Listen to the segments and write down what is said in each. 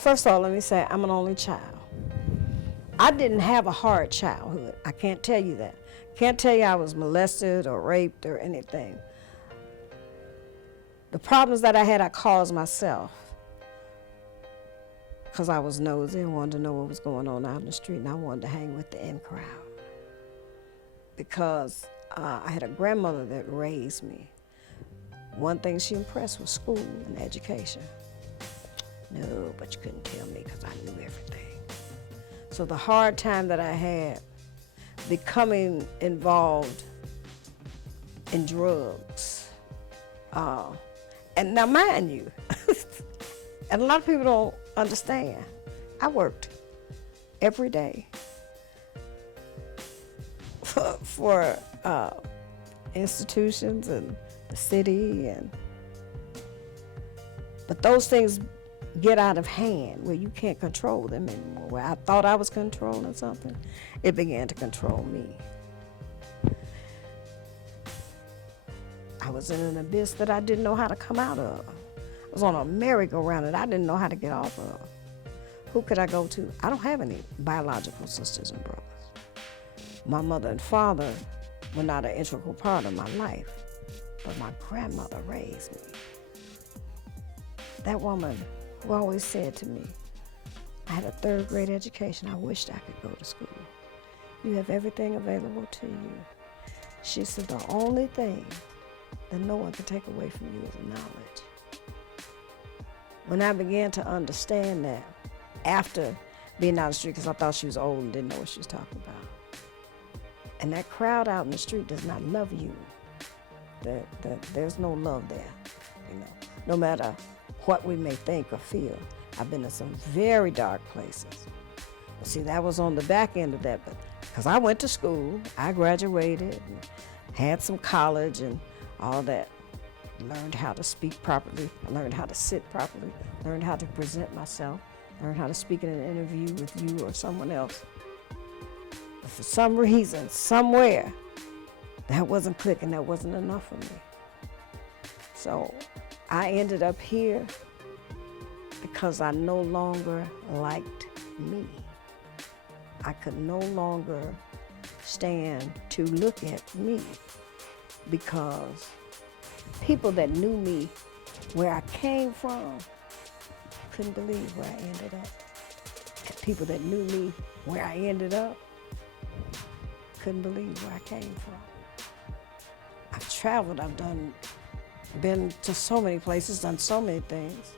First of all, let me say I'm an only child. I didn't have a hard childhood. I can't tell you that. Can't tell you I was molested or raped or anything. The problems that I had, I caused myself because I was nosy and wanted to know what was going on out in the street, and I wanted to hang with the in crowd because I had a grandmother that raised me. One thing she impressed was school and education. No, but you couldn't tell me because I knew everything. So the hard time that I had becoming involved in drugs, and now mind you, and a lot of people don't understand, I worked every day for institutions and the city, but those things get out of hand where you can't control them anymore. Where I thought I was controlling something, it began to control me. I was in an abyss that I didn't know how to come out of. I was on a merry-go-round that I didn't know how to get off of. Who could I go to? I don't have any biological sisters and brothers. My mother and father were not an integral part of my life, but my grandmother raised me. That woman who always said to me, I had a third grade education, I wished I could go to school. You have everything available to you. She said the only thing that no one can take away from you is knowledge. When I began to understand that, after being out on the street, because I thought she was old and didn't know what she was talking about, and that crowd out in the street does not love you. There's no love there, no matter what we may think or feel. I've been in some very dark places. See, that was on the back end of that, but because I went to school, I graduated, and had some college and all that. Learned how to speak properly, I learned how to sit properly, learned how to present myself, learned how to speak in an interview with you or someone else. But for some reason, somewhere, that wasn't clicking, that wasn't enough for me. So I ended up here because I no longer liked me. I could no longer stand to look at me because people that knew me where I came from couldn't believe where I ended up. And people that knew me where I ended up couldn't believe where I came from. I've traveled, been to so many places, done so many things.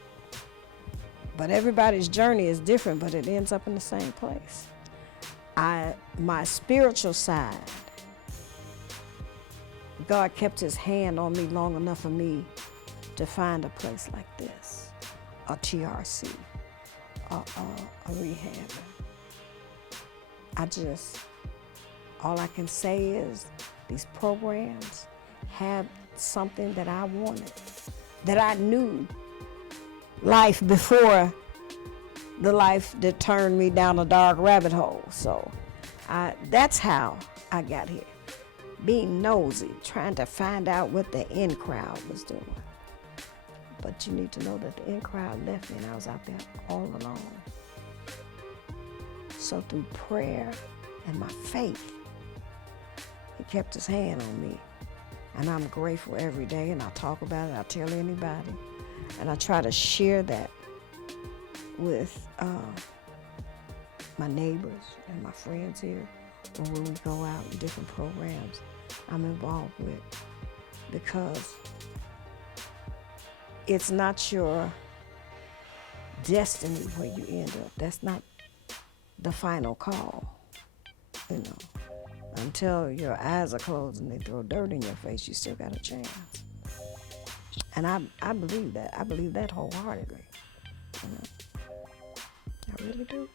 But everybody's journey is different, but it ends up in the same place. My spiritual side, God kept his hand on me long enough for me to find a place like this, a TRC, a rehab. All I can say is these programs have something that I wanted, that I knew life before the life that turned me down a dark rabbit hole. So that's how I got here. Being nosy, trying to find out what the in crowd was doing. But you need to know that the in crowd left me and I was out there all alone. So through prayer and my faith, he kept his hand on me. And I'm grateful every day, and I talk about it, I tell anybody. And I try to share that with my neighbors and my friends here, or when we go out in different programs I'm involved with, because it's not your destiny where you end up. That's not the final call, Until your eyes are closed and they throw dirt in your face, you still got a chance. And I believe that. I believe that wholeheartedly. I really do.